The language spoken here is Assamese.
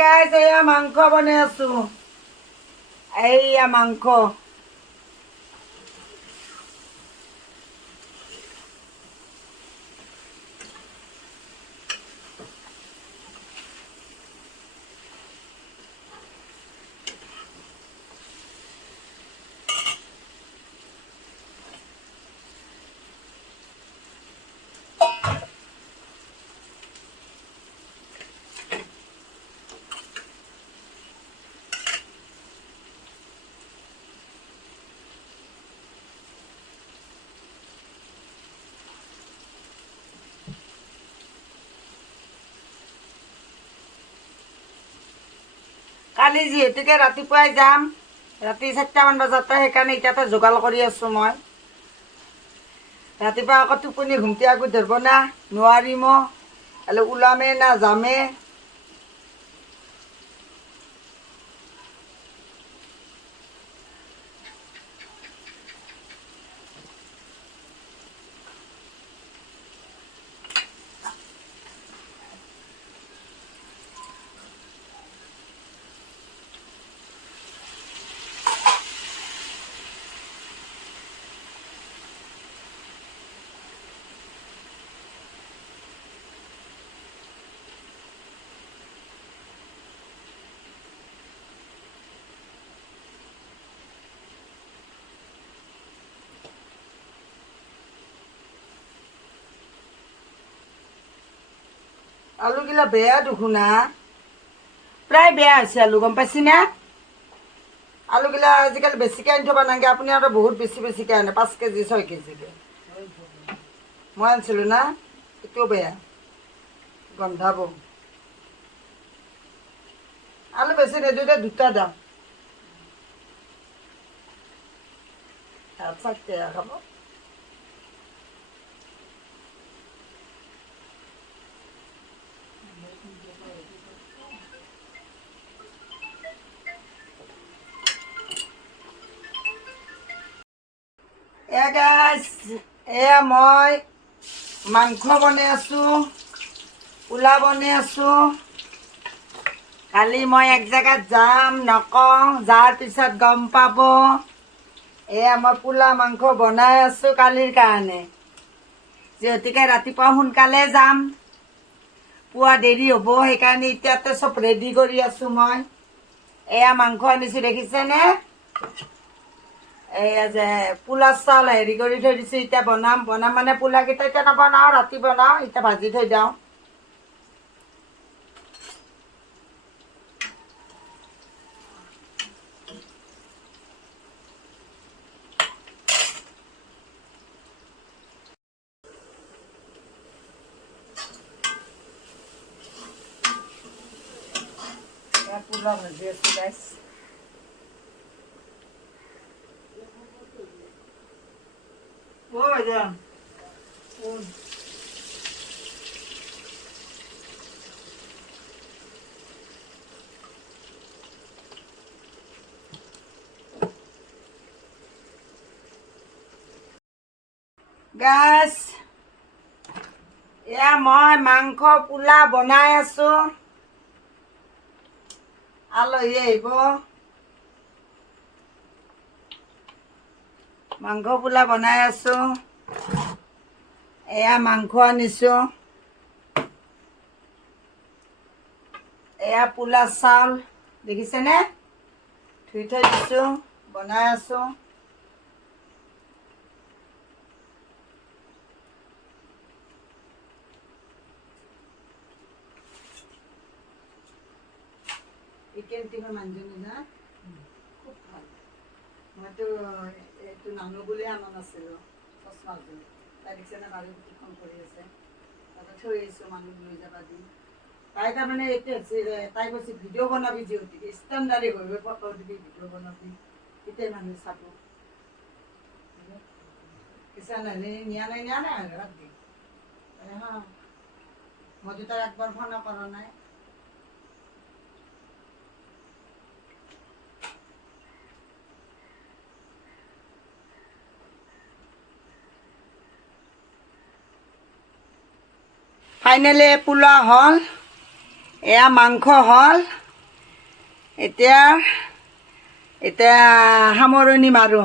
গাইছ এয়া মাংস বনাই আছো এইয়া মাংস কালি যিহেতুকে ৰাতিপুৱাই যাম ৰাতি 4টামান বজাতে সেইকাৰণে এতিয়াতে যোগাৰ কৰি আছোঁ মই ৰাতিপুৱা আকৌ টোপনি ঘুমটি আকৌ ধৰিব না নোৱাৰিম ওলামে না যামে আলুগিলা বেয়া দেখোন না প্ৰায় বেয়া হৈছে আলু গম পাইছি না আলুগিলা আজিকালি বেছিকৈ আনি থ'ব নালাগে আপুনি আৰু বহুত বেছিকৈ আনে 5 কেজি 6 কেজিকৈ মই আনিছিলোঁ না এইটোও বেয়া গন্ধাব আলু বেছি নিদিওঁতে 2টা দাম চাৰটে খাব এয়া মই মাংস বনাই আছোঁ পোলাও বনাই আছোঁ কালি মই এক জেগাত যাম নকওঁ যোৱাৰ পিছত গম পাব এয়া মই পোলাও মাংস বনাই আছোঁ কালিৰ কাৰণে যিহেতুকে ৰাতিপুৱা সোনকালে যাম পুৱা দেৰি হ'ব সেইকাৰণে এতিয়াতে চব ৰেডি কৰি আছোঁ মই এয়া মাংস আনিছোঁ দেখিছেনে এয়া যে পোলা চাউল হেৰি কৰি থৈ দিছোঁ এতিয়া বনাম মানে পোলাকেইটা এতিয়া নবনাওঁ ৰাতি বনাওঁ এতিয়া ভাজি থৈ দিওঁ পোলা ভাজি আছোঁ গাইছ গাছ এয়া মই মাংস পোলা বনাই আছোঁ আলহী আহিব মাংস পোলা বনাই আছোঁ এয়া মাংস আনিছোঁ এয়া পোলা চাউল দেখিছেনে ধুই থৈ দিছোঁ বনাই আছোঁ কেণ্টিনৰ মানুহজনী না খুব ভাল মইতো এইটো নানো বুলিয়ে আনা নাছিলোঁ চশমাযোৰ তাই দেখিছেনে বাৰী বুটিখন কৰি আছে তাতে থৈ আহিছোঁ মানুহ লৈ যাবা দি তাই তাৰমানে এতিয়া তাই কৈছে ভিডিঅ' বনাবি যিহেতুকে ষ্টেণ্ডাৰ্ডে হৈ ফটো দিবি ভিডিঅ' বনাবি তেতিয়া মানুহ চাব কিছুমান নিয়া নাই ঘৰত দি হা মইতো তাই একবাৰ ফোনো কৰা নাই ফাইনেলি পোলা হ'ল এয়া মাংস হ'ল এতিয়া সামৰণি মাৰোঁ।